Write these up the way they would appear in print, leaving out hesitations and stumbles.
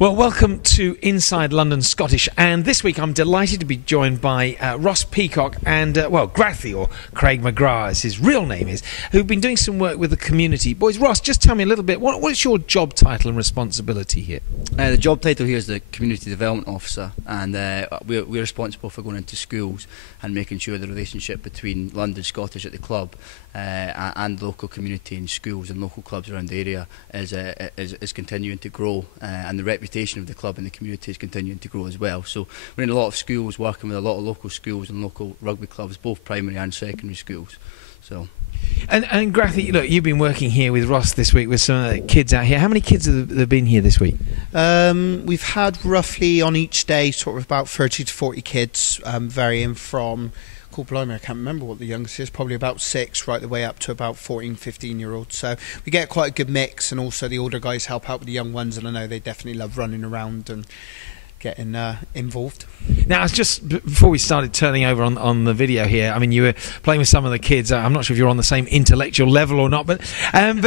Well, welcome to Inside London Scottish, and this week I'm delighted to be joined by Ross Peacock and, Grathy, or Craig McGrath, as his real name is, who've been doing some work with the community. Boys, Ross, just tell me a little bit, what's your job title and responsibility here? The job title here is the Community Development Officer, and we're responsible for going into schools and making sure the relationship between London Scottish at the club and local community and schools and local clubs around the area is continuing to grow, and the reputation of the club and the community is continuing to grow as well. So we're in a lot of schools, working with a lot of local schools and local rugby clubs, both primary and secondary schools. So. And Grathy, look, you've been working here with Ross this week with some of the kids out here. How many kids have there been here this week? We've had roughly on each day sort of about 30 to 40 kids, varying from, blimey, I can't remember what the youngest is, probably about 6 right the way up to about 14, 15-year-olds. So we get quite a good mix, and also the older guys help out with the young ones, and I know they definitely love running around and getting involved. Now, it's just before we started turning over on the video here, I mean, you were playing with some of the kids. I'm not sure if you're on the same intellectual level or not, but same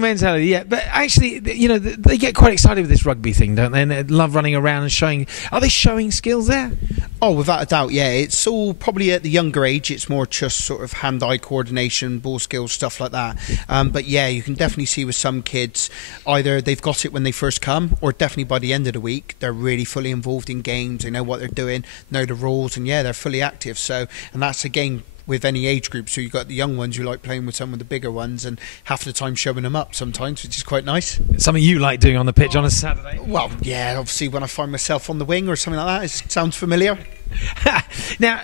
mentality, yeah. But actually, you know, they get quite excited with this rugby thing, don't they? And they love running around and showing. Are they showing skills there? Oh, without a doubt, yeah. It's all probably at the younger age. It's more just sort of hand-eye coordination, ball skills, stuff like that. But yeah, you can definitely see with some kids, either they've got it when they first come, or definitely by the end of the week, they're really fully involved in games. They know what they're doing, know the rules, and yeah, they're fully active. So, and that's again with any age group. So you've got the young ones who like playing with some of the bigger ones, and half the time showing them up sometimes, which is quite nice. Something you like doing on the pitch on a Saturday? Well, yeah, obviously when I find myself on the wing or something like that, it sounds familiar. Now,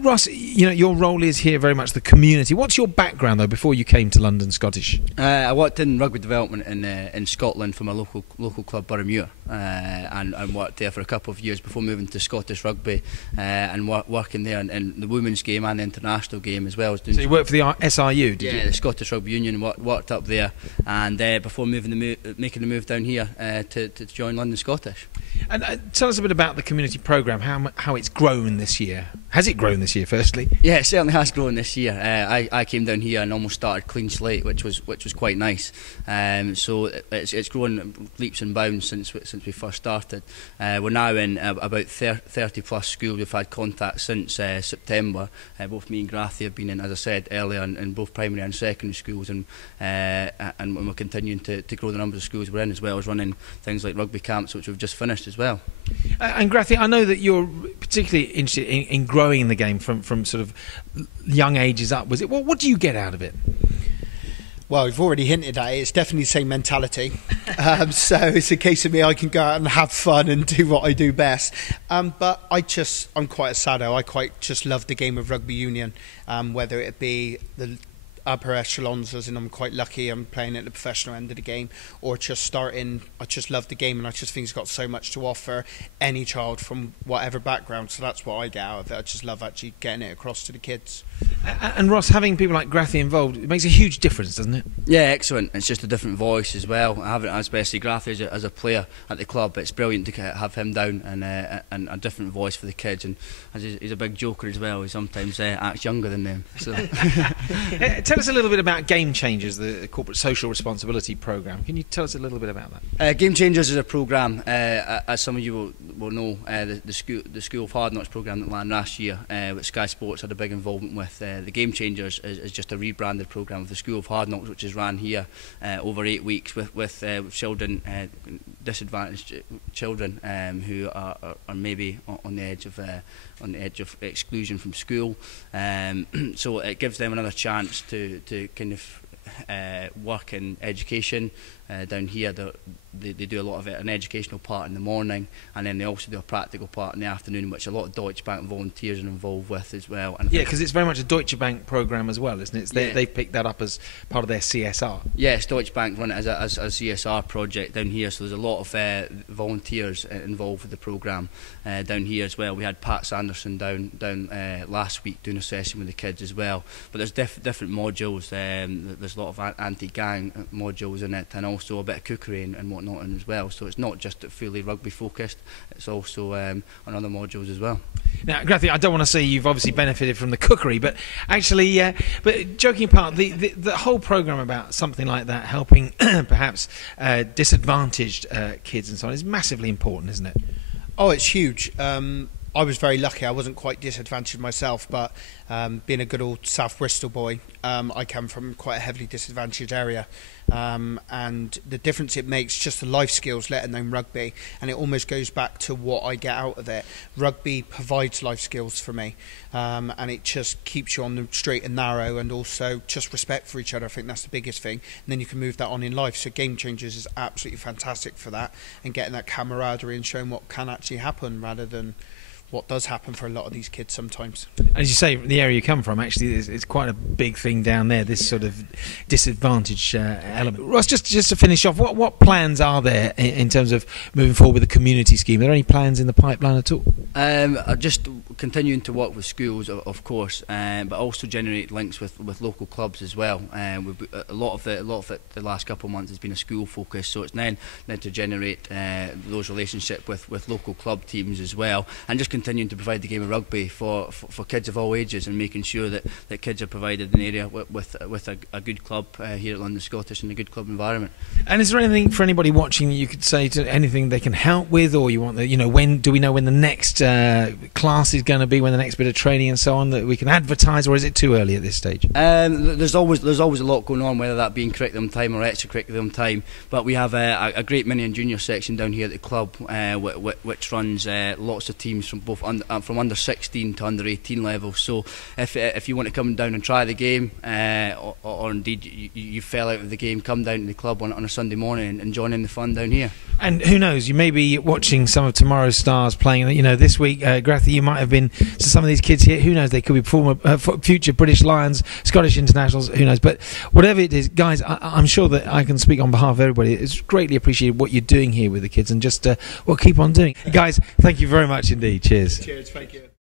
Ross, you know, your role is here very much the community. What's your background, though, before you came to London Scottish? I worked in rugby development in Scotland for my local club, Boroughmuir, and worked there for a couple of years before moving to Scottish Rugby, and working there in the women's game and the international game as well. So you worked for the SRU, did you? Yeah, the Scottish Rugby Union, worked up there, and before making the move down here to join London Scottish. And tell us a bit about the community programme, how it's grown this year. Has it grown this year, firstly? Yeah, it certainly has grown this year. I came down here and almost started clean slate, which was quite nice. So it's grown leaps and bounds since we first started. We're now in about 30 plus schools. We've had contact since September. Both me and Grathy have been in, as I said earlier, in both primary and secondary schools, and we're continuing to grow the number of schools we're in, as well as running things like rugby camps, which we've just finished as well. And Grathy, I know that you're particularly interested in growing the game from sort of young ages upwards. What do you get out of it? Well, you've already hinted at it. It's definitely the same mentality. So it's a case of me, I can go out and have fun and do what I do best. But I'm quite a sado. I quite just love the game of rugby union, whether it be the upper echelons, as in I'm quite lucky I'm playing at the professional end of the game, or just starting. I just love the game, and I just think it's got so much to offer any child from whatever background. So that's what I get out of it. I just love actually getting it across to the kids. And Ross, having people like Grathy involved, it makes a huge difference, doesn't it? Yeah, excellent. It's just a different voice as well. Having, especially Grathy as a player at the club, it's brilliant to have him down and a different voice for the kids. And as he's a big joker as well, he sometimes acts younger than them. So. Tell us a little bit about Game Changers, the corporate social responsibility programme. Can you tell us a little bit about that? Game Changers is a programme, as some of you will know, the School of Hard Knocks programme that ran last year, which Sky Sports had a big involvement with. The Game Changers is just a rebranded programme of the School of Hard Knocks, which is ran here over 8 weeks with children, disadvantaged children who are maybe on the edge of exclusion from school. So it gives them another chance to kind of work in education. Down here they do a lot of it, an educational part in the morning, and then they also do a practical part in the afternoon, which a lot of Deutsche Bank volunteers are involved with as well. And yeah, because it's very much a Deutsche Bank programme as well, isn't it? Yeah. They picked that up as part of their CSR. Yes, Deutsche Bank run it as a CSR project down here, so there's a lot of volunteers involved with the programme down here as well. We had Pat Sanderson down last week doing a session with the kids as well. But there's different modules. There's a lot of anti-gang modules in it, and also also a bit of cookery and whatnot as well. So it's not just fully rugby focused, it's also on other modules as well. Now, Grathy, I don't want to say you've obviously benefited from the cookery, but actually, but joking apart, the whole programme about something like that, helping perhaps disadvantaged kids and so on, is massively important, isn't it? Oh, it's huge. I was very lucky. I wasn't quite disadvantaged myself, but being a good old South Bristol boy, I come from quite a heavily disadvantaged area. And the difference it makes, just the life skills, let alone rugby, and it almost goes back to what I get out of it. Rugby provides life skills for me, and it just keeps you on the straight and narrow, and also just respect for each other. I think that's the biggest thing, and then you can move that on in life. So Game Changers is absolutely fantastic for that, and getting that camaraderie and showing what can actually happen rather than what does happen for a lot of these kids sometimes. As you say, the area you come from, actually, it's quite a big thing down there, this sort of disadvantage element. Ross, just to finish off, what plans are there in terms of moving forward with the community scheme? Are there any plans in the pipeline at all? Just continuing to work with schools, of course, but also generate links with local clubs as well. A lot of the last couple of months has been a school focus, so it's then to generate those relationships with local club teams as well, and just continuing to provide the game of rugby for kids of all ages, and making sure that kids are provided in the area with a good club here at London Scottish and a good club environment. And is there anything for anybody watching you could say to anything they can help with, or you want when do we know when the next class is going to be, when the next bit of training and so on, that we can advertise, or is it too early at this stage? There's always a lot going on, whether that be in curriculum time or extracurriculum time, but we have a great mini and junior section down here at the club, which runs lots of teams from both from under 16 to under 18 level. So if you want to come down and try the game, or indeed you fell out of the game, come down to the club on a Sunday morning and join in the fun down here. And who knows, you may be watching some of tomorrow's stars playing. This week, Grathy, you might have been to some of these kids here. Who knows, they could be future British Lions, Scottish internationals, who knows. But whatever it is, guys, I'm sure that I can speak on behalf of everybody. It's greatly appreciated what you're doing here with the kids, and just keep on doing. Guys, thank you very much indeed. Cheers. Cheers, thank you.